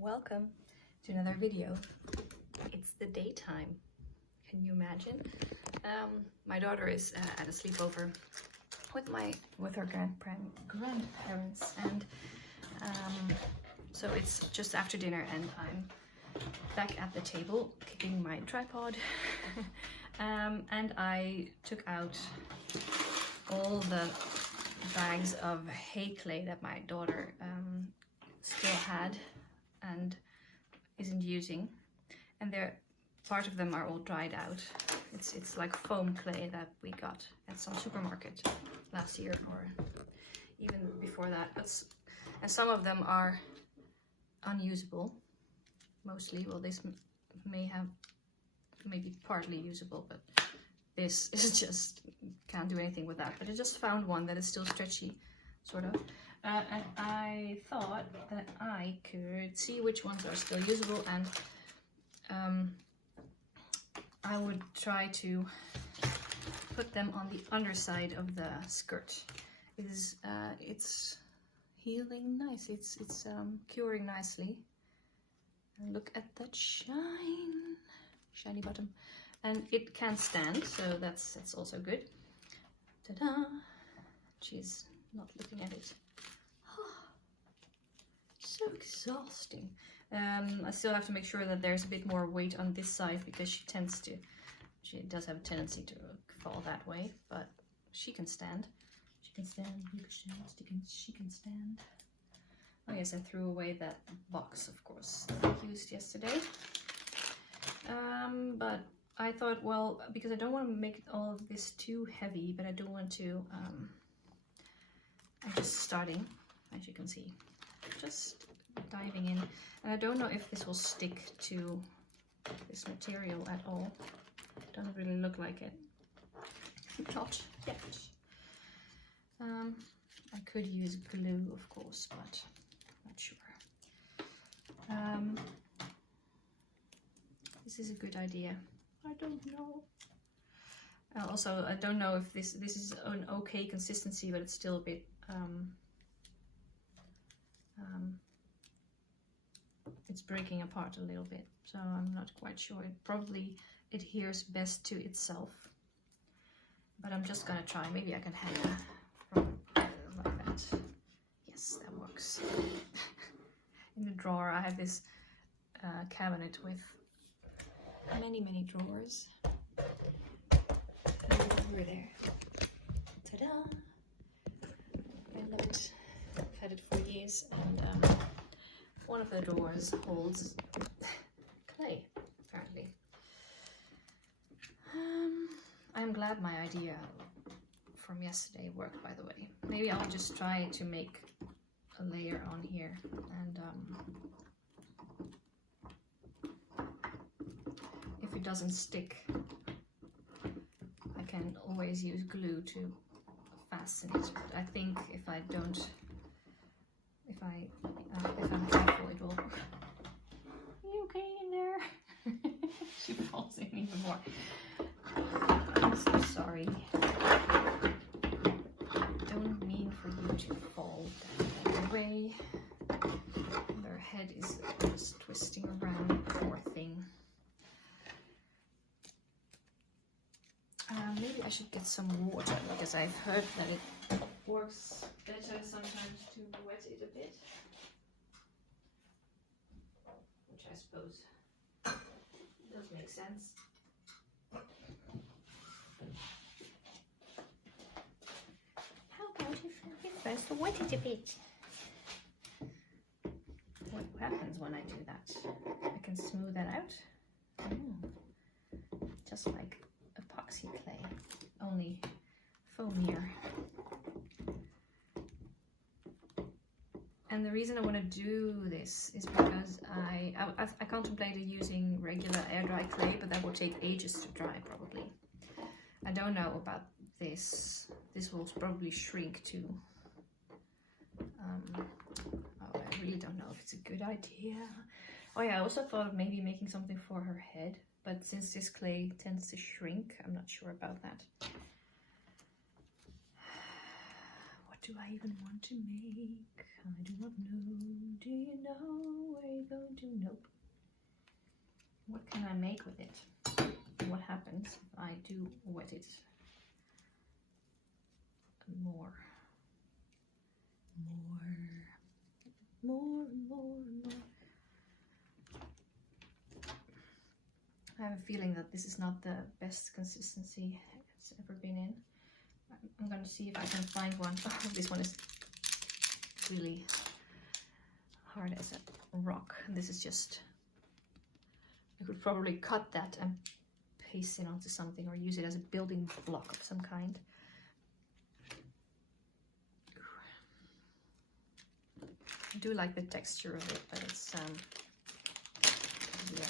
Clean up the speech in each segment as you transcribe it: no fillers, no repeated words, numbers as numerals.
Welcome to another video. It's the daytime. Can you imagine? My daughter is at a sleepover with her grandparents, and so it's just after dinner, and I'm back at the table kicking my tripod. And I took out all the bags of hay clay that my daughter still had and isn't using, and part of them are all dried out. It's like foam clay that we got at some supermarket last year or even before that, and some of them are unusable mostly. Well, this may be partly usable, but this is just can't do anything with that. But I just found one that is still stretchy, sort of. And I thought that I could see which ones are still usable, and I would try to put them on the underside of the skirt. It's healing nice. It's curing nicely. And look at that shiny bottom, and it can stand, so that's also good. Ta-da! She's not looking at it. So exhausting. I still have to make sure that there's a bit more weight on this side, because she does have a tendency to fall that way, but she can stand. She can stand. She can stand. Oh yes, I threw away that box, of course, that I used yesterday. But I thought, well, because I don't want to make all of this too heavy, but I do want to, I'm just starting, as you can see, just diving in. And I don't know if this will stick to this material at all. Doesn't really look like it. Not yet. I could use glue, of course, but not sure. This is a good idea. I don't know. Also, I don't know if this is an okay consistency, but it's still a bit it's breaking apart a little bit, so I'm not quite sure. It probably adheres best to itself, but I'm just gonna try. Maybe I can hang it from like that. Yes, that works. In the drawer, I have this cabinet with many drawers. Over there. Ta-da! I love it. I've had it for years, and one of the drawers holds clay, apparently. I'm glad my idea from yesterday worked, by the way. Maybe I'll just try to make a layer on here, and if it doesn't stick, I can always use glue to fasten it. But I think if I'm careful, it will. Are you okay in there? She falls in even more. I'm so sorry. Don't mean for you to fall that way. Their head is just twisting around, poor thing. Maybe I should get some water, because I've heard that it works better sometimes to wet it a bit, which I suppose does make sense. How about if you first wet it a bit? What happens when I do that? I can smooth that out. Just like epoxy clay, only foamier. And the reason I want to do this is because I contemplated using regular air dry clay, but that will take ages to dry probably. I don't know about this. This will probably shrink too. I really don't know if it's a good idea. Oh yeah, I also thought of maybe making something for her head, but since this clay tends to shrink, I'm not sure about that. What do I even want to make? I do not know. Do you know? Wait, going to? Nope. What can I make with it? What happens if I do wet it more? More. I have a feeling that this is not the best consistency it's ever been in. I'm going to see if I can find one. Oh, this one is really hard as a rock. This is just, I could probably cut that and paste it onto something or use it as a building block of some kind. I do like the texture of it, but it's yeah.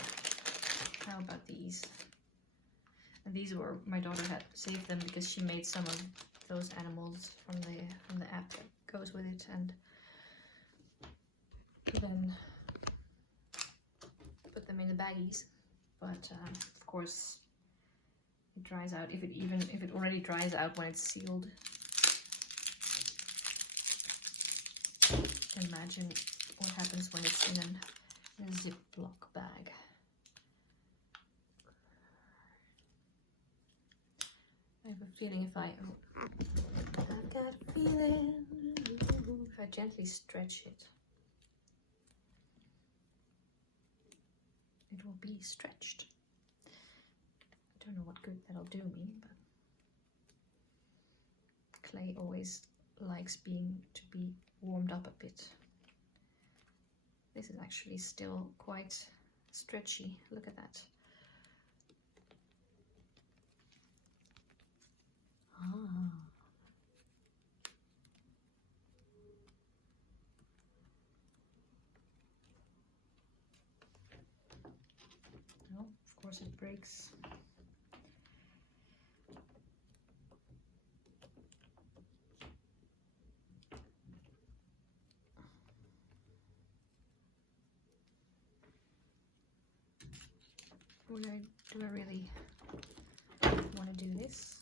How about these? And these were, my daughter had saved them because she made some of those animals from the app that goes with it, and then put them in the baggies. But of course it dries out, if it already dries out when it's sealed. Imagine what happens when it's in a Ziploc bag. I have a feeling if I've got a feeling if I gently stretch it, it will be stretched. I don't know what good that'll do me, but clay always likes to be warmed up a bit. This is actually still quite stretchy. Look at that. No, of course it breaks. Do I really want to do this?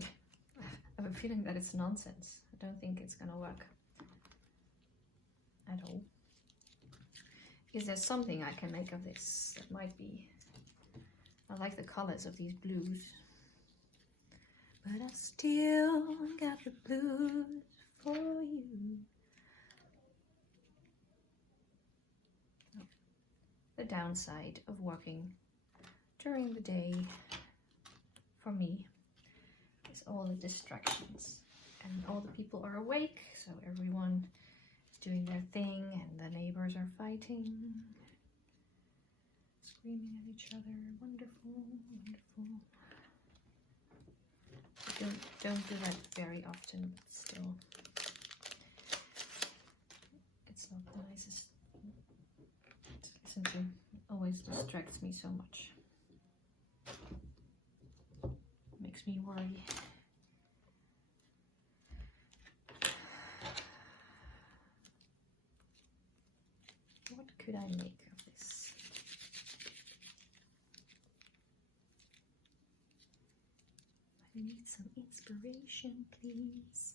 I have a feeling that it's nonsense. I don't think it's gonna work at all. Is there something I can make of this that might be? I like the colors of these blues, but I still got the blues for you. The downside of working during the day for me is all the distractions, and all the people are awake, so everyone is doing their thing, and the neighbors are fighting, screaming at each other. Wonderful, wonderful. Don't do that very often, but still, it's not the nicest to listen to. Always distracts me so much. Makes me worry. What could I make of this? I need some inspiration, please.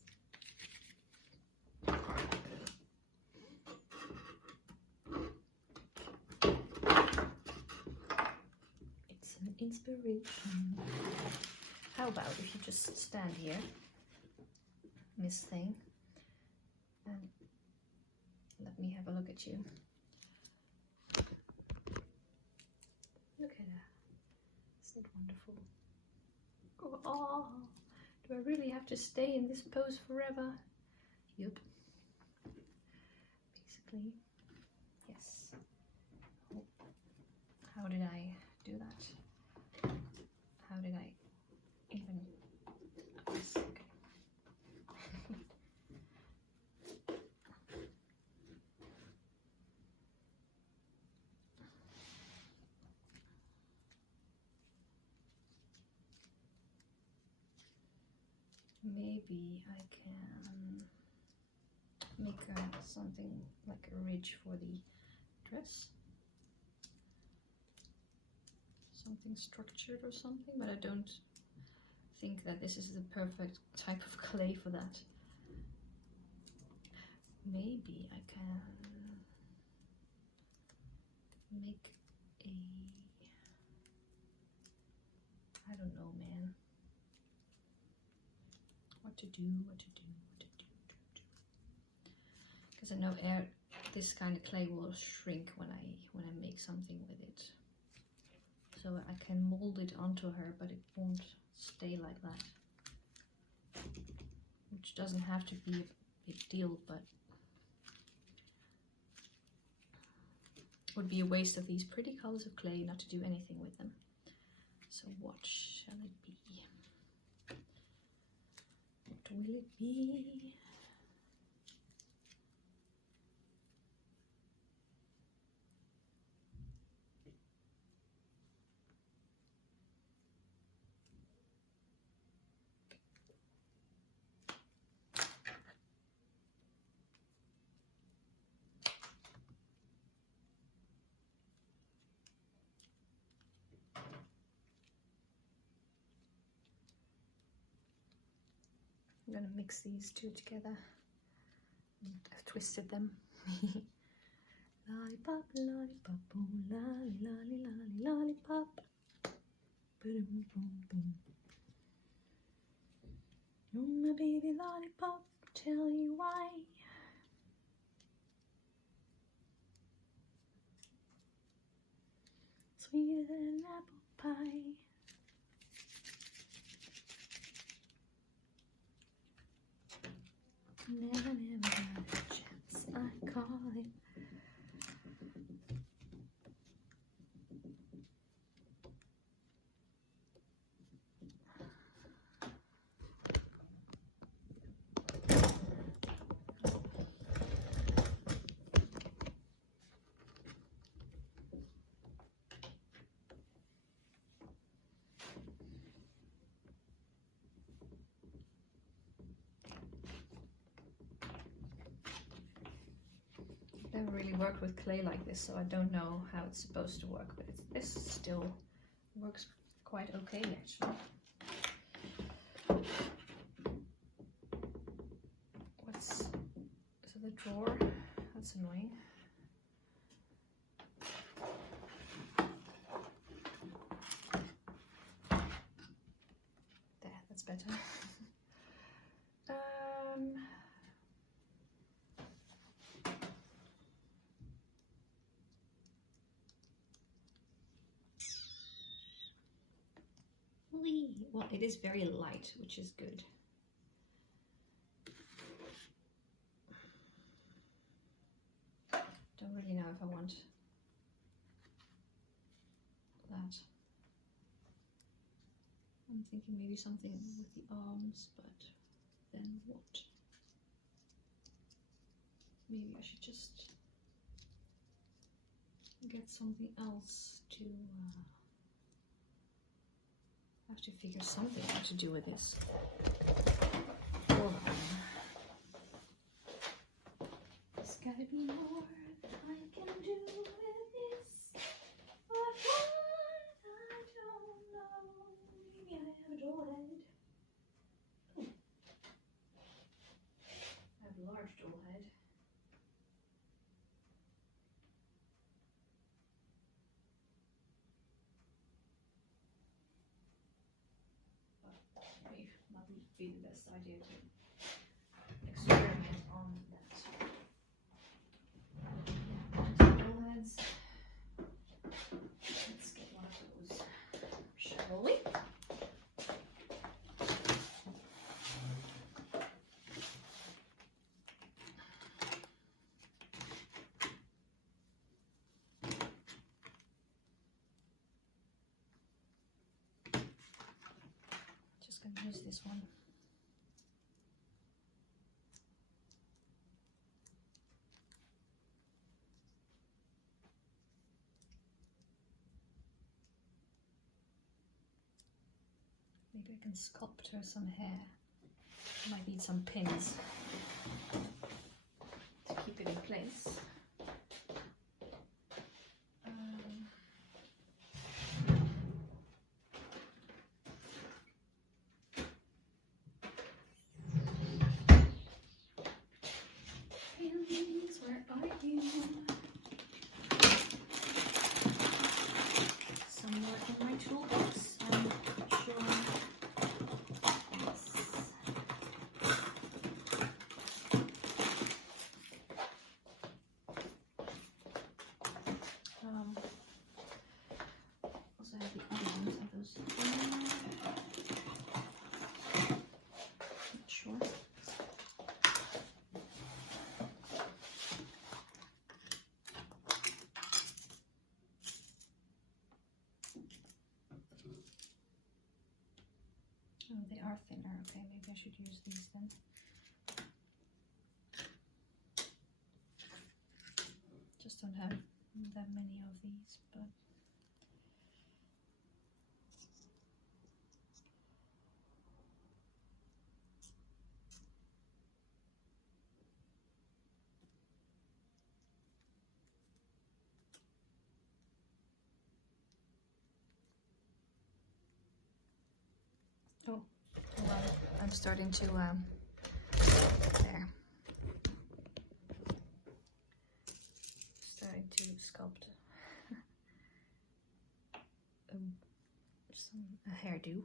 It's an inspiration. How about if you just stand here, Miss Thing, and let me have a look at you. Look at that. Isn't it wonderful? Oh, do I really have to stay in this pose forever? Yup. Basically, yes. Oh, how did I do that? How did I even... Oh, okay. Maybe I can make something like a ridge for the dress. Something structured or something, but I don't think that this is the perfect type of clay for that. Maybe I can make a, I don't know, man. What to do, because I know this kind of clay will shrink when I make something with it. So I can mold it onto her, but it won't stay like that. Which doesn't have to be a big deal, but it would be a waste of these pretty colors of clay not to do anything with them. So what shall it be? What will it be? I'm gonna mix these two together. I've twisted them. Lollipop, lollipop, oh, lolly, lolly, lolly, lollipop. Boom, boom, boom. You're my baby lollipop, tell you why. Sweeter than apple pie. Never got a chance, I call it. I've never really worked with clay like this, so I don't know how it's supposed to work, but this still works quite okay actually. So the drawer? That's annoying. There, that's better. Well, it is very light, which is good. Don't really know if I want that. I'm thinking maybe something with the arms, but then what? Maybe I should just get something else to have to figure something out to do with this. Hold on. There's gotta be more that I can do with this. But what? I don't know. Maybe I have a doll head. Ooh. I have a large doll head. Be the best idea to experiment on that. Let's get one of those, shall we? Just gonna use this one. Maybe I can sculpt her some hair. Might need some pins to keep it in place. Feelings, where are you? Okay, maybe I should use these then. Just don't have that many of these, but oh, well, I'm starting to there. Starting to sculpt a hairdo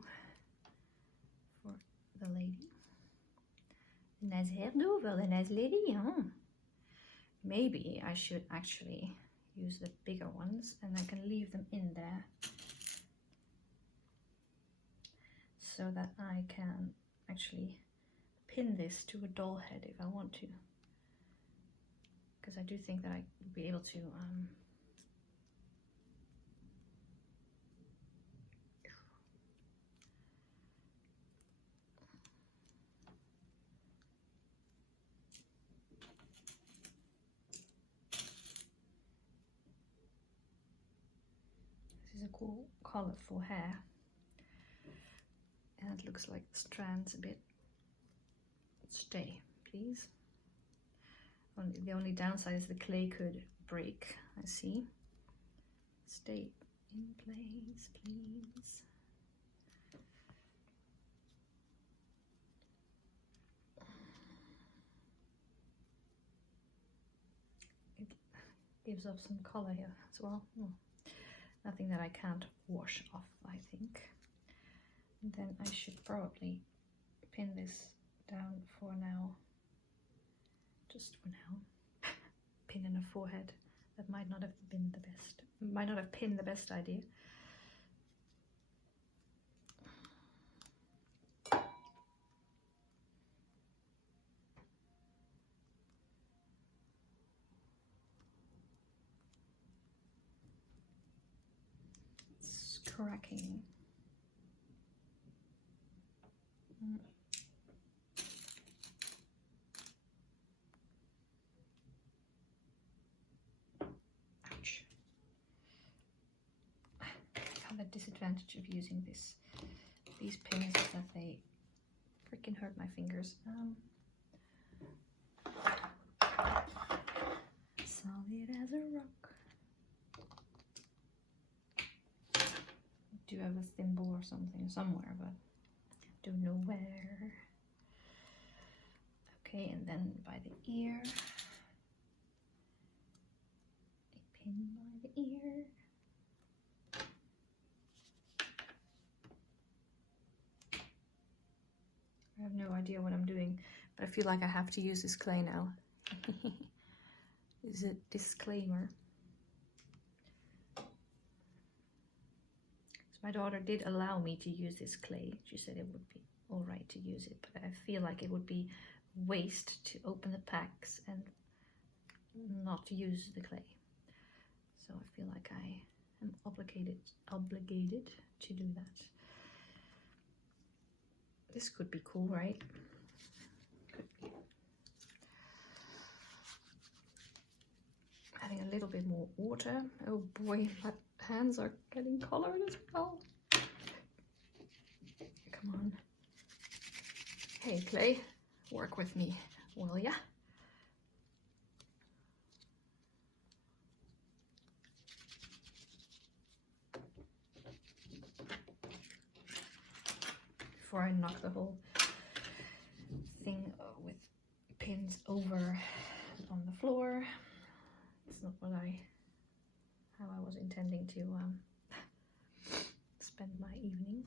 for the lady. A nice hairdo for the nice lady, huh? Maybe I should actually use the bigger ones and I can leave them in there so that I can actually pin this to a doll head if I want to, because I do think that I would be able to this is a cool colorful hair, and it looks like the strands a bit. Stay, please. The only downside is the clay could break. I see. Stay in place, please. It gives off some color here as well. Oh, nothing that I can't wash off, I think. And then I should probably pin this down for now. Just for now. Pin in a forehead. That might not have been the best. Might not have pinned the best idea. It's cracking. Ouch. The disadvantage of using these pins is that they freaking hurt my fingers. Solid as a rock. I do have a thimble or something somewhere, but don't know where. Okay, and then by the ear. A pin by the ear. I have no idea what I'm doing, but I feel like I have to use this clay now. Is it disclaimer? So my daughter did allow me to use this clay. She said it would be all right to use it, but I feel like it would be waste to open the packs and not to use the clay. So I feel like I am obligated to do that. This could be cool, right? Could be. Adding a little bit more water. Oh boy, my hands are getting colored as well. Come on. Hey clay, work with me, will ya? Before I knock the whole thing with pins over on the floor. It's not how I was intending to spend my evening.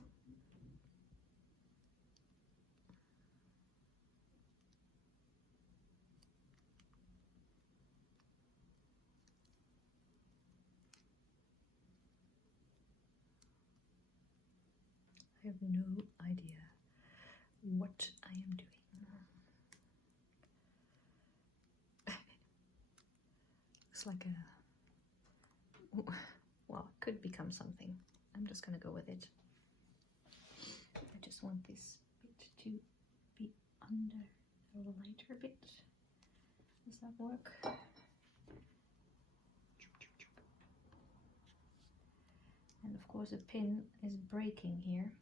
I have no idea what I am doing. Looks like well, it could become something. I'm just gonna go with it. I just want this bit to be under a lighter bit. Does that work? And of course the pin is breaking here,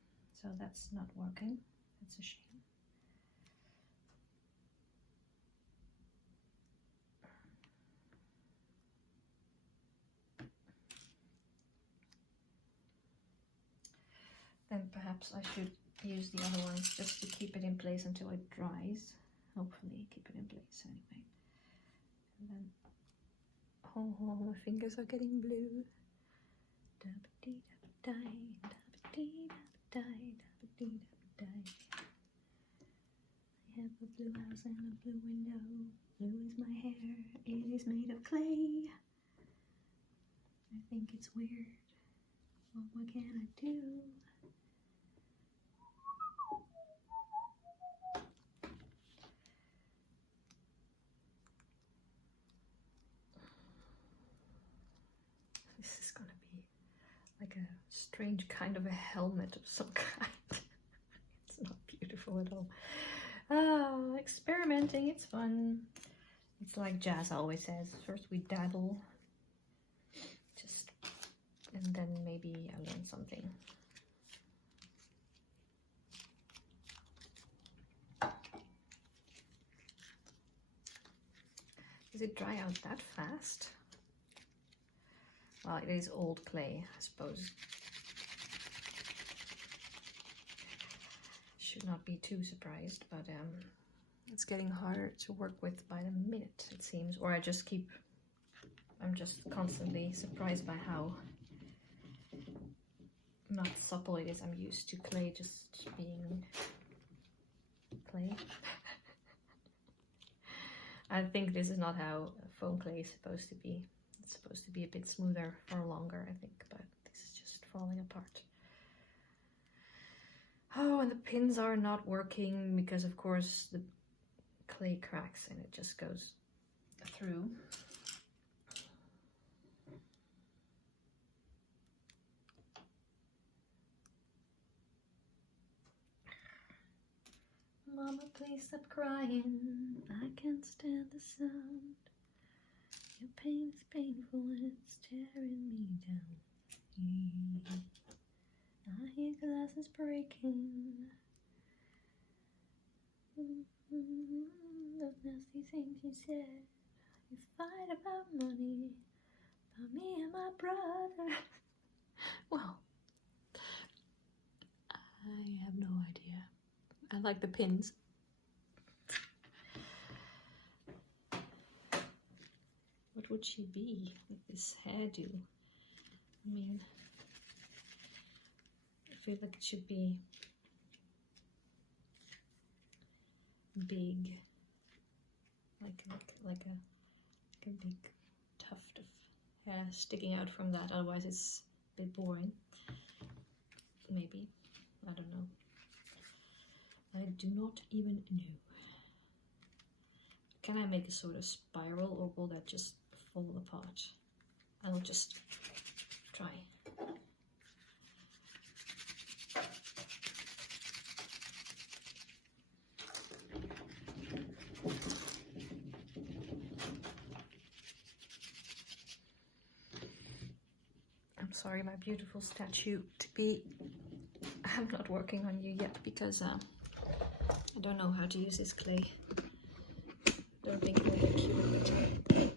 so that's not working. That's a shame. Then perhaps I should use the other ones just to keep it in place until it dries. Hopefully keep it in place anyway. And then, oh, my fingers are getting blue. I have a blue house and a blue window. Blue is my hair, it is made of clay. I think it's weird. Well, what can I do? This is gonna be like a strange kind of a helmet of some kind. It's not beautiful at all. Oh, experimenting, it's fun. It's like Jazz always says, first we dabble, and then maybe I learn something. Does it dry out that fast? Well, it is old clay, I suppose. Should not be too surprised, but it's getting harder to work with by the minute, it seems. Or I'm just constantly surprised by how not supple it is. I'm used to clay just being clay. I think this is not how foam clay is supposed to be. It's supposed to be a bit smoother for longer, I think, but this is just falling apart. Oh, and the pins are not working because, of course, the clay cracks and it just goes through. Mama, please stop crying. I can't stand the sound. Your pain is painful and it's tearing me down. I hear glasses breaking. Those nasty things you said. You fight about money, about me and my brother. Well, I have no idea. I like the pins. What would she be with this hairdo? I mean, I feel like it should be big, like a big tuft of hair sticking out from that. Otherwise, it's a bit boring. Maybe, I don't know. I do not even know. Can I make a sort of spiral, or will that just fall apart? I will just try. I'm sorry, my beautiful statue to be. I'm not working on you yet because I don't know how to use this clay. Don't think you'll be cute.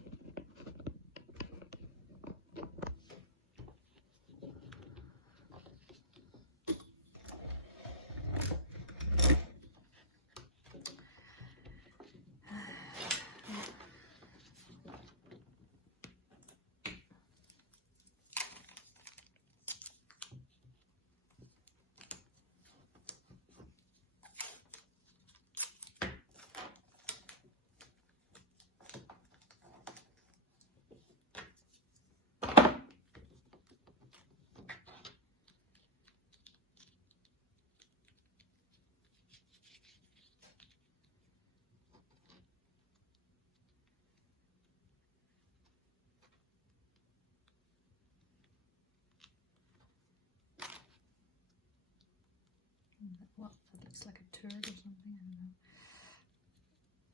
What? That looks like a turd or something. I don't know.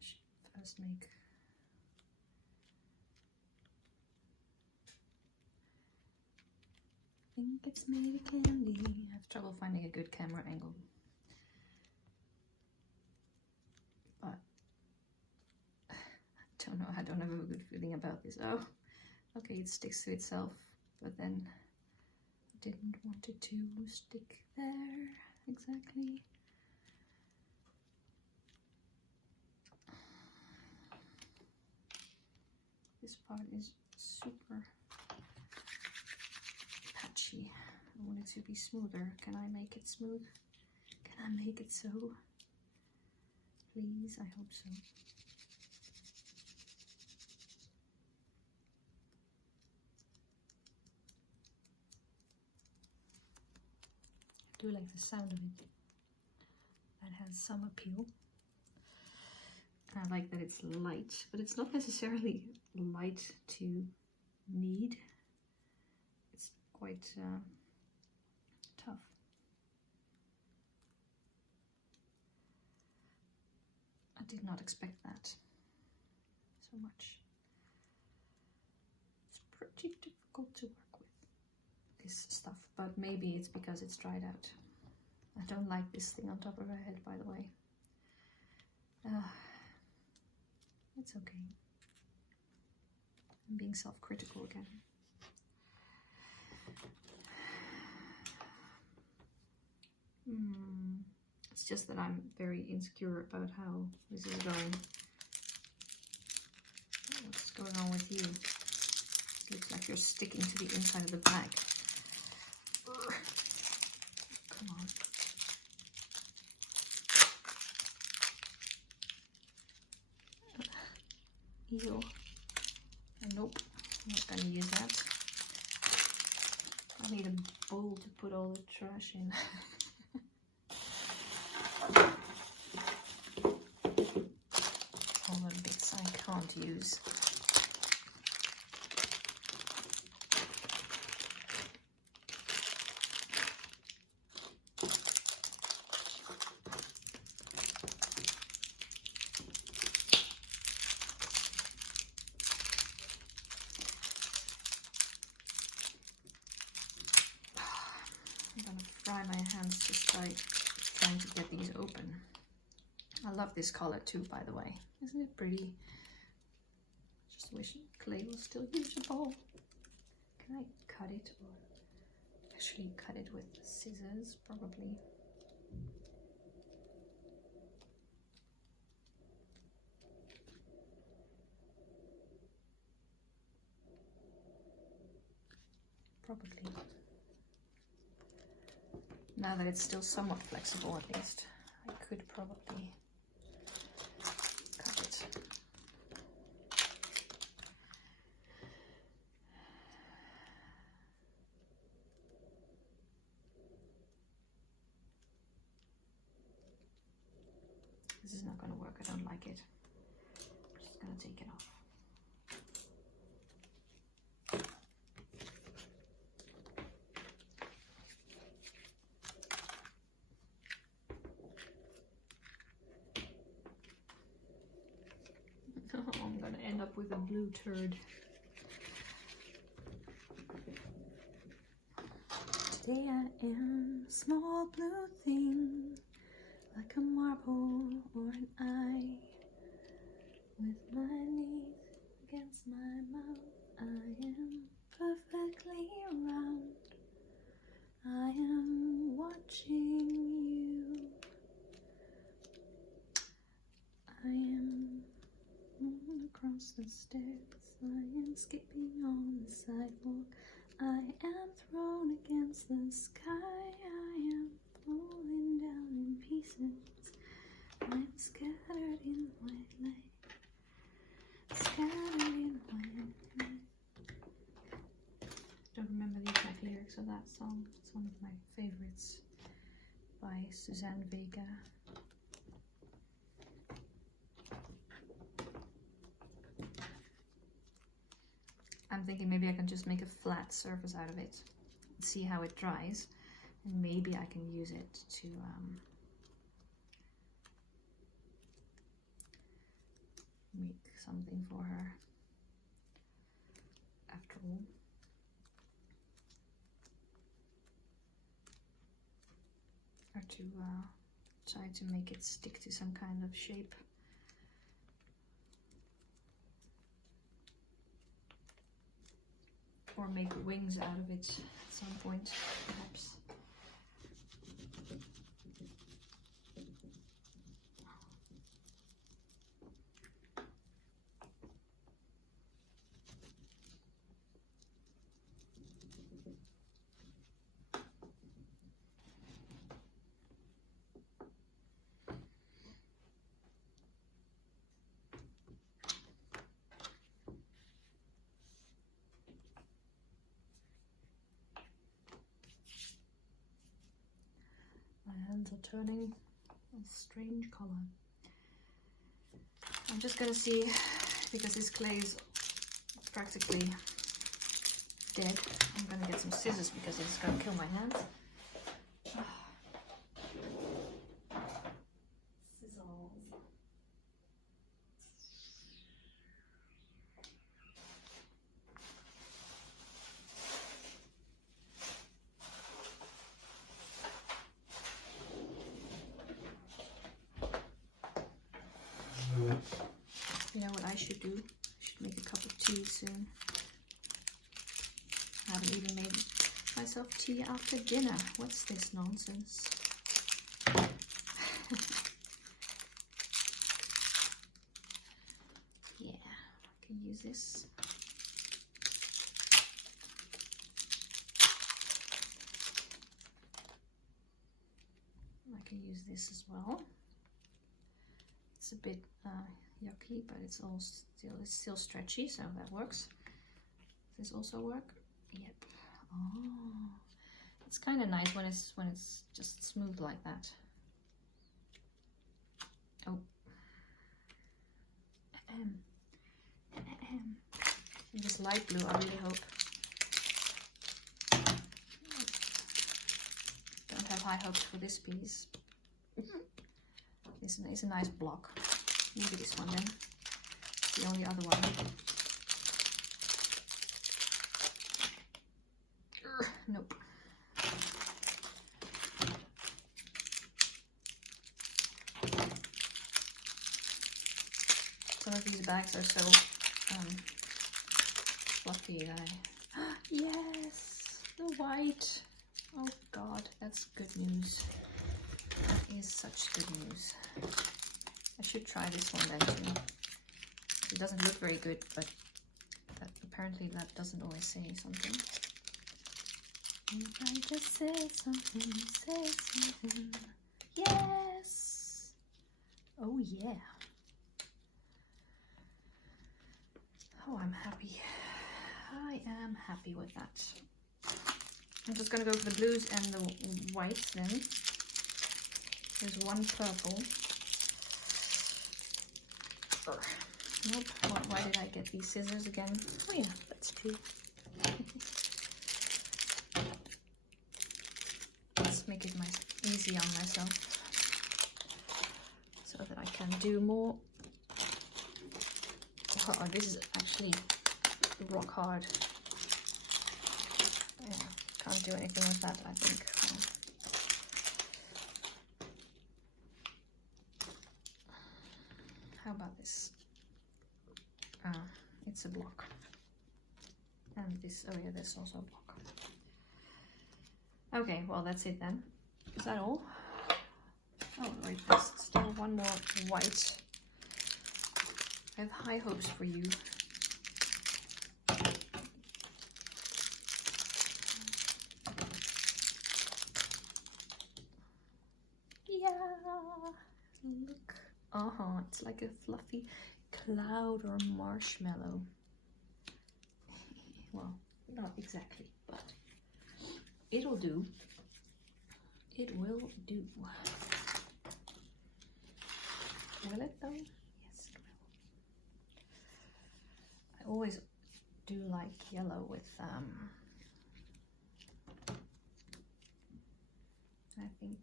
Should first make. I think it's made of candy. I have trouble finding a good camera angle. But I don't know. I don't have a good feeling about this. Oh, okay, it sticks to itself, but then I didn't want it to stick there exactly. This part is super patchy. I want it to be smoother. Can I make it smooth? Can I make it so? Please, I hope so. I do like the sound of it. That has some appeal. I like that it's light, but it's not necessarily light to knead. It's quite tough. I did not expect that so much. It's pretty difficult to work with, this stuff, but maybe it's because it's dried out. I don't like this thing on top of her head, by the way. It's okay. I'm being self-critical again. It's just that I'm very insecure about how this is going. What's going on with you? It looks like you're sticking to the inside of the bag. Come on. Ew. Nope, I'm not gonna use that. I need a bowl to put all the trash in. All the bits I can't use. I'm gonna fry my hands just by trying to get these open. I love this color too, by the way. Isn't it pretty? Just wish clay was still usable. Can I cut it, or actually cut it with scissors? Probably. Probably. Now that it's still somewhat flexible, at least, I could probably cut it. This is not going to work. I don't like it. I'm just going to take it off. I'm gonna end up with a blue turd. Today I am a small blue thing, like a marble or an eye, with my knees against my mouth. I am perfectly round. I am watching you. I am across the stairs, I am skipping on the sidewalk, I am thrown against the sky, I am falling down in pieces, I am scattered in white light, scattered in white light. I don't remember the exact lyrics of that song. It's one of my favorites by Suzanne Vega. I'm thinking maybe I can just make a flat surface out of it, see how it dries, and maybe I can use it to make something for her after all. Or to try to make it stick to some kind of shape. Or make wings out of it at some point, perhaps. My hands are turning a strange color. I'm just gonna see, because this clay is practically dead, I'm gonna get some scissors because it's gonna kill my hands. You know what I should do? I should make a cup of tea soon. I haven't even made myself tea after dinner. What's this nonsense? Yeah, I can use this. I can use this as well. It's a bit yucky, but it's still stretchy, so that works. Does this also work? Yep. Oh, it's kind of nice when it's just smooth like that. Oh. In this light blue, I really hope. Don't have high hopes for this piece. It's a nice block. Maybe this one then. It's the only other one. Nope. Some of these bags are so fluffy. Yes, the white. Oh God, that's good news. That is such good news. I should try this one then too. It doesn't look very good, but apparently that doesn't always say something. If I just said something, say something. Yes! Oh yeah. Oh, I'm happy. I am happy with that. I'm just gonna go for the blues and the whites then. There's one purple. Nope. Why did I get these scissors again? Oh yeah, that's true. Let's make it easy on myself so that I can do more. Oh, this is actually rock hard. Yeah, can't do anything with that, I think. How about this? It's a block. And this, oh yeah, this also a block. Okay, well that's it then. Is that all? Oh wait, there's still one more white. I have high hopes for you. Yeah, look. It's like a fluffy cloud or marshmallow. Well, not exactly, but it'll do. It will do. Will it though? Yes, it will. I always do like yellow with I think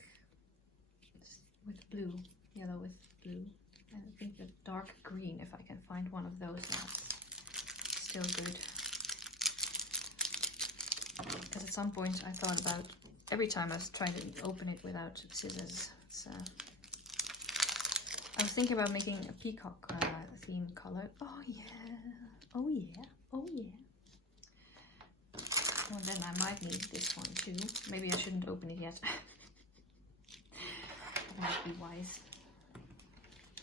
with blue, yellow with blue. And I think the dark green, if I can find one of those, that's still good. Because at some point I thought about, every time I was trying to open it without scissors, I was thinking about making a peacock theme color. Oh yeah, oh yeah, oh yeah. Well, then I might need this one too. Maybe I shouldn't open it yet. That might be wise.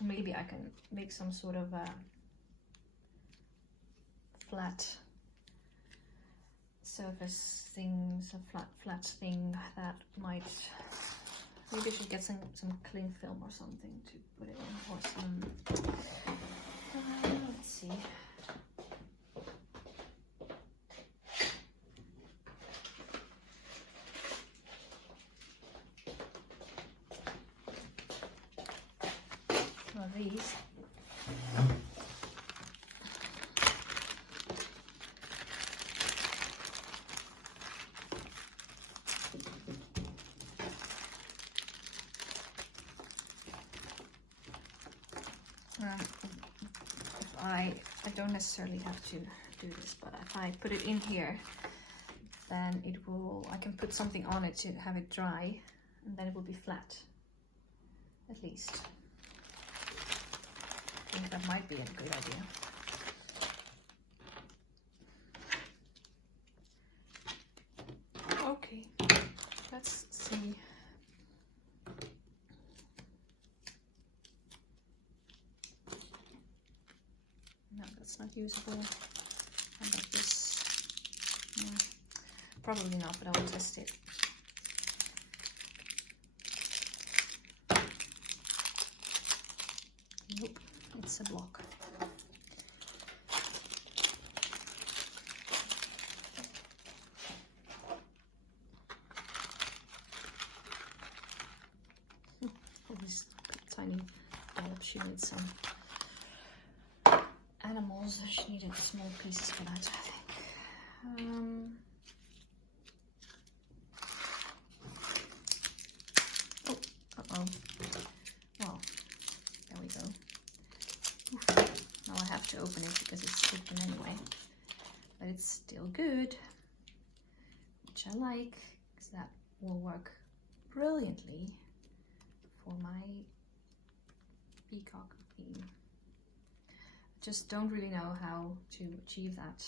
Maybe I can make some sort of flat surface things, a flat thing that might. Maybe I should get some cling film or something to put it in, or some. Let's see. Well, these. I don't necessarily have to do this, but if I put it in here, then it will, I can put something on it to have it dry, and then it will be flat, at least. I think that might be a good idea. Okay, let's see. No, that's not usable. How about this? No, probably not, but I will test it. Nope, it's a block. All these tiny dollops, she needs some animals. She needed small pieces for that, I think. Oh, uh-oh. Well, there we go. Oof. Now I have to open it because it's open anyway. But it's still good, which I like, because that will work brilliantly for my peacock theme. Just don't really know how to achieve that.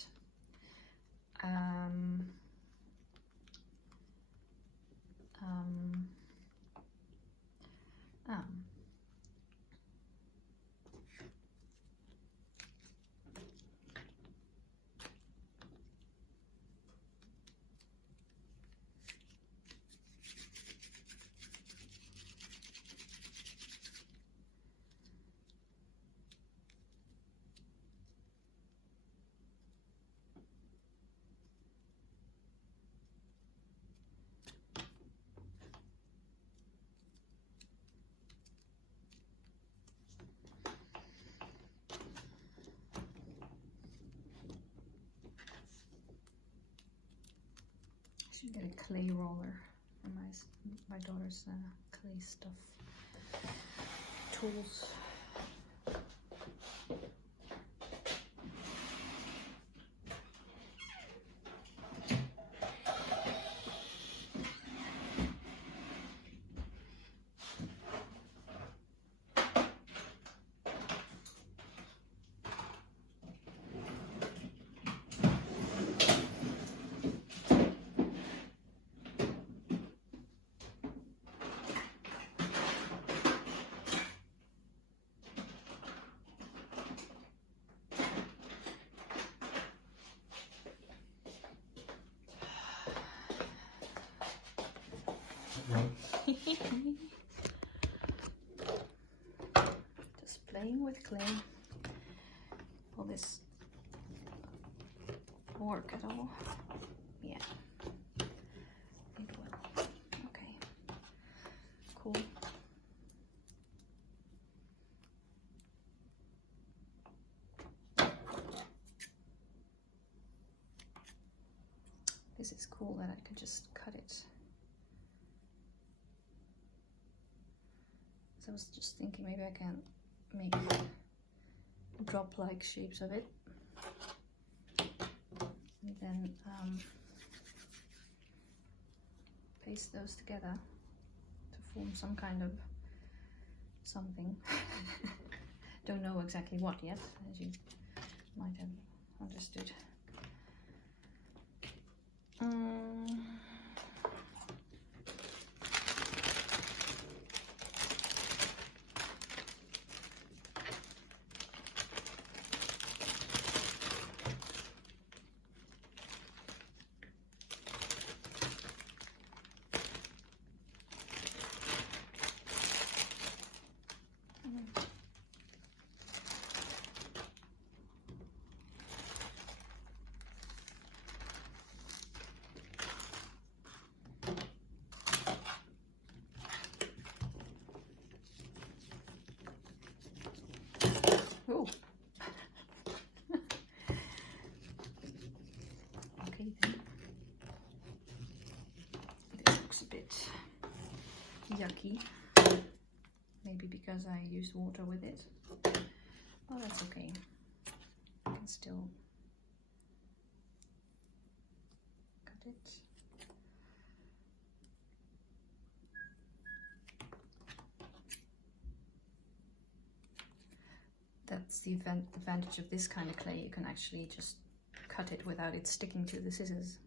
I should get a clay roller for my daughter's clay stuff tools. Just playing with clay. Will this work at all? Yeah, it will. Okay, cool. This is cool that I could just cut it. So I was just thinking maybe I can make drop-like shapes of it. And then paste those together to form some kind of something. Don't know exactly what yet, as you might have understood. Oh. Okay then. This looks a bit yucky. Maybe because I used water with it. Oh, that's okay. I can still cut it. That's the advantage of this kind of clay. You can actually just cut it without it sticking to the scissors.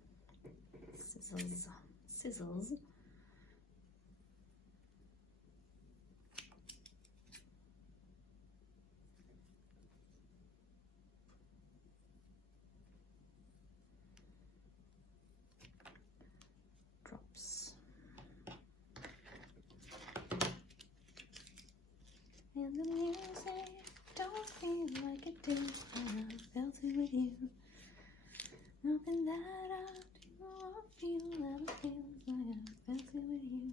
Scissors. Scissors. Drops. And the music don't feel like it did when I felt it with you. Nothing that I do or feel that it feels like I felt it with you.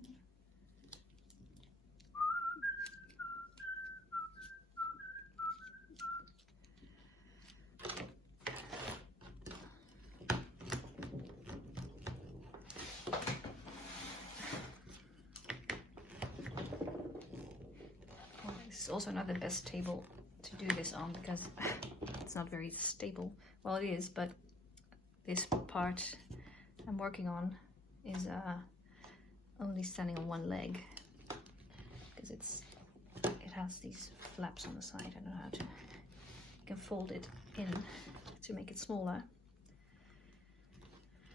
This is also not the best table to do this on because it's not very stable. Well, it is, but this part I'm working on is only standing on one leg because it has these flaps on the side. I don't know how to. You can fold it in to make it smaller.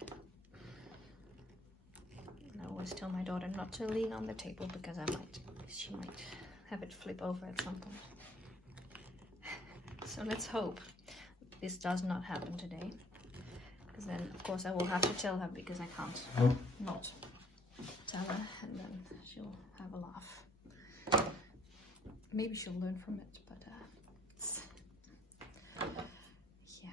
And I always tell my daughter not to lean on the table because she might have it flip over at some point. So let's hope this does not happen today, because then of course I will have to tell her because I can't not tell her, and then she'll have a laugh. Maybe she'll learn from it, but yeah.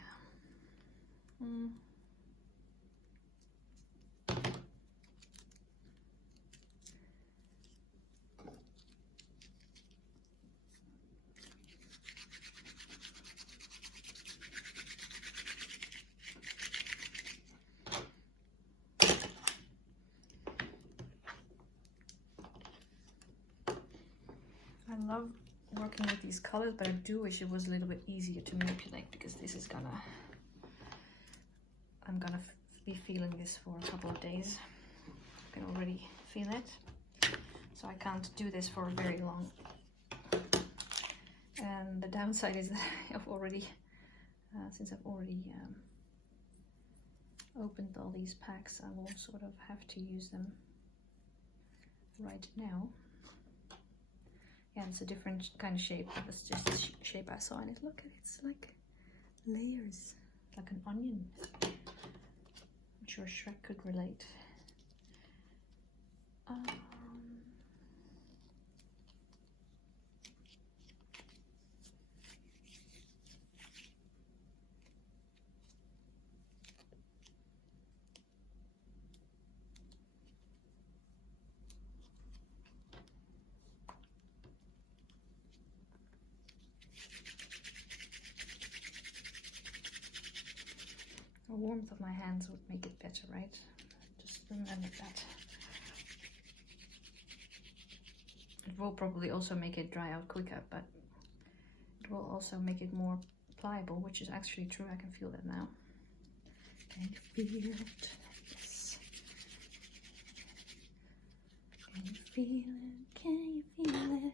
I love working with these colors, but I do wish it was a little bit easier to manipulate, because this is I'm gonna be feeling this for a couple of days. I can already feel it, so I can't do this for very long. And the downside is that I've already, since I've already opened all these packs, I will sort of have to use them right now. Yeah, it's a different kind of shape. That's just the shape I saw in it. Look at it, it's like layers, like an onion. I'm sure Shrek could relate. The warmth of my hands would make it better, right? Just remember that. It will probably also make it dry out quicker, but it will also make it more pliable, which is actually true. I can feel that now. Can you feel it? Yes. Can you feel it? Can you feel it?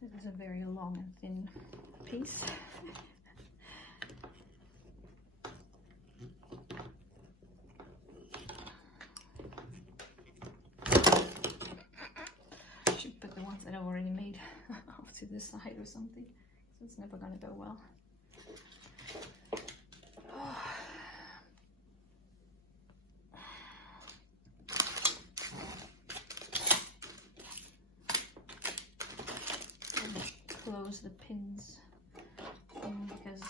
This is a very long and thin piece. I should put the ones that I've already made off to the side or something, so it's never gonna go well. Close the pins in because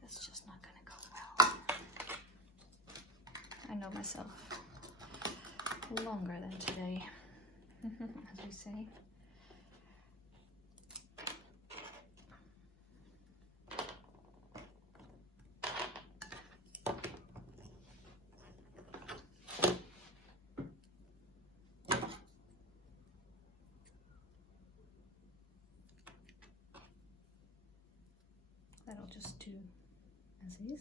that's just not gonna go well. I know myself longer than today, as we say. That'll just do as is.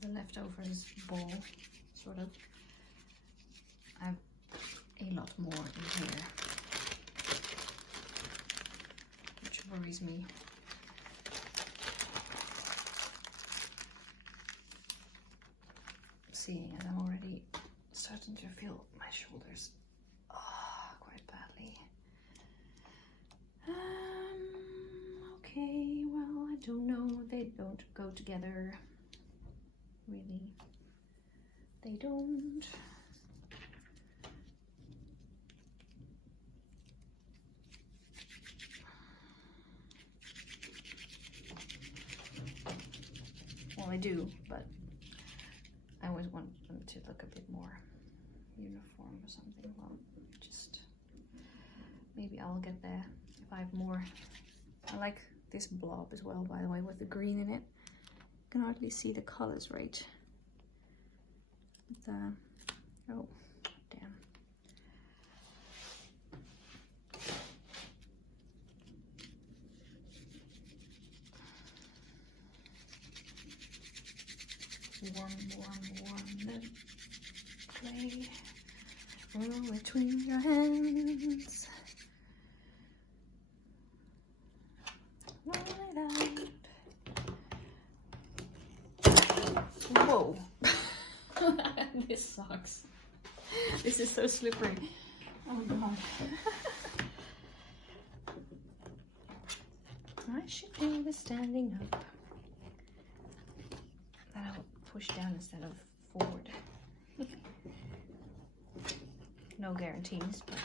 The leftovers ball, sort of. I have a lot more in here, which worries me. Seeing as I'm already starting to feel my shoulders quite badly. Okay, well, I don't know. They don't go together. Really, they don't. Well, I do, but I always want them to look a bit more uniform or something. Well, just maybe I'll get there if I have more. I like this blob as well, by the way, with the green in it. You can hardly see the colors right. Oh, damn. Warm the clay. Roll between your hands. Roll it out. Whoa. This sucks. This is so slippery. Oh god. I should do the standing up. That'll push down instead of forward. No guarantees, but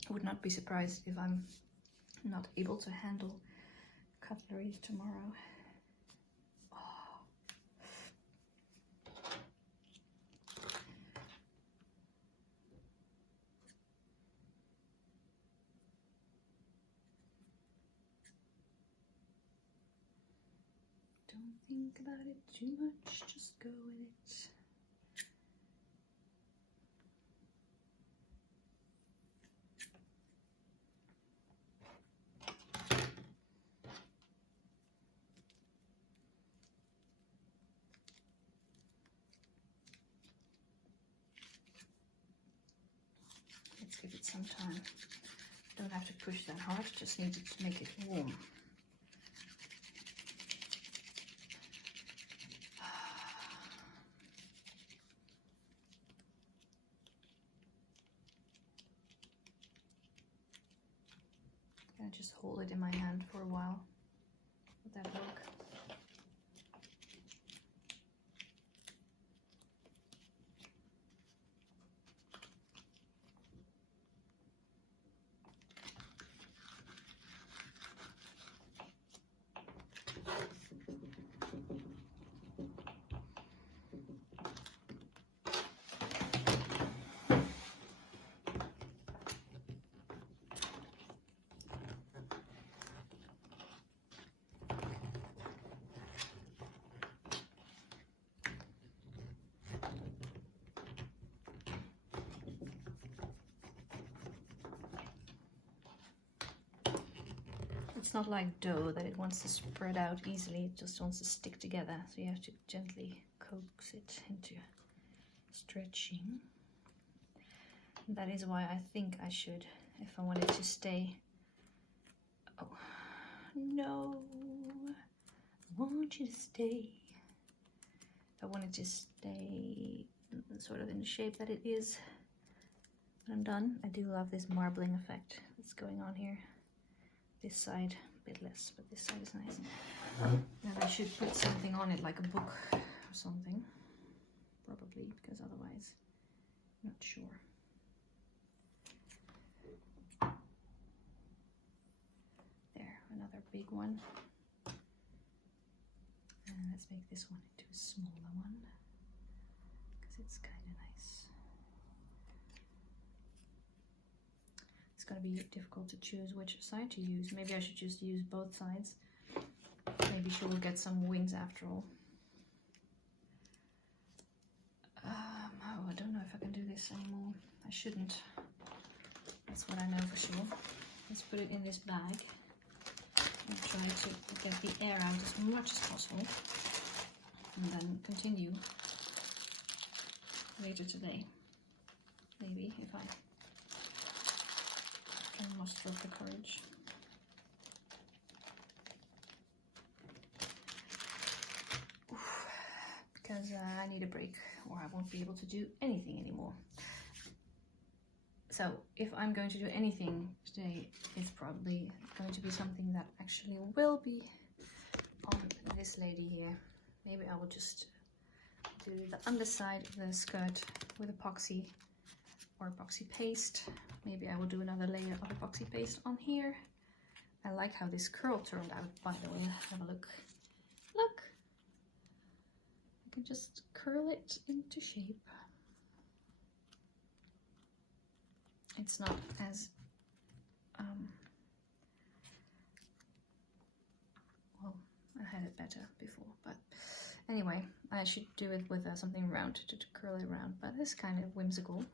I would not be surprised if I'm not able to handle cutlery tomorrow. Don't think about it too much, just go with it. Let's give it some time. Don't have to push that hard, just need to make it warm. I just hold it in my hand for a while. Would that work? It's not like dough that it wants to spread out easily, it just wants to stick together. So you have to gently coax it into stretching. And that is why I think I should, if I want it to stay. Oh, no, I want you to stay. If I want it to stay sort of in the shape that it is when I'm done. I do love this marbling effect that's going on here. This side a bit less, but this side is nice. And I should put something on it, like a book or something, probably, because otherwise I'm not sure. There, another big one. And let's make this one into a smaller one, because it's kind of nice. It's going to be difficult to choose which side to use. Maybe I should just use both sides. Maybe she will get some wings after all. Oh, I don't know if I can do this anymore. I shouldn't. That's what I know for sure. Let's put it in this bag and try to get the air out as much as possible, and then continue later today. Maybe if I can muster up the courage. Because I need a break or I won't be able to do anything anymore. So if I'm going to do anything today, it's probably going to be something that actually will be on this lady here. Maybe I will just do the underside of the skirt with epoxy or epoxy paste. Maybe I will do another layer of epoxy paste on here. I like how this curl turned out, by the way. Have a look. Look! I can just curl it into shape. It's not as well, I had it better before, but anyway, I should do it with something round to curl it around, but it's kind of whimsical.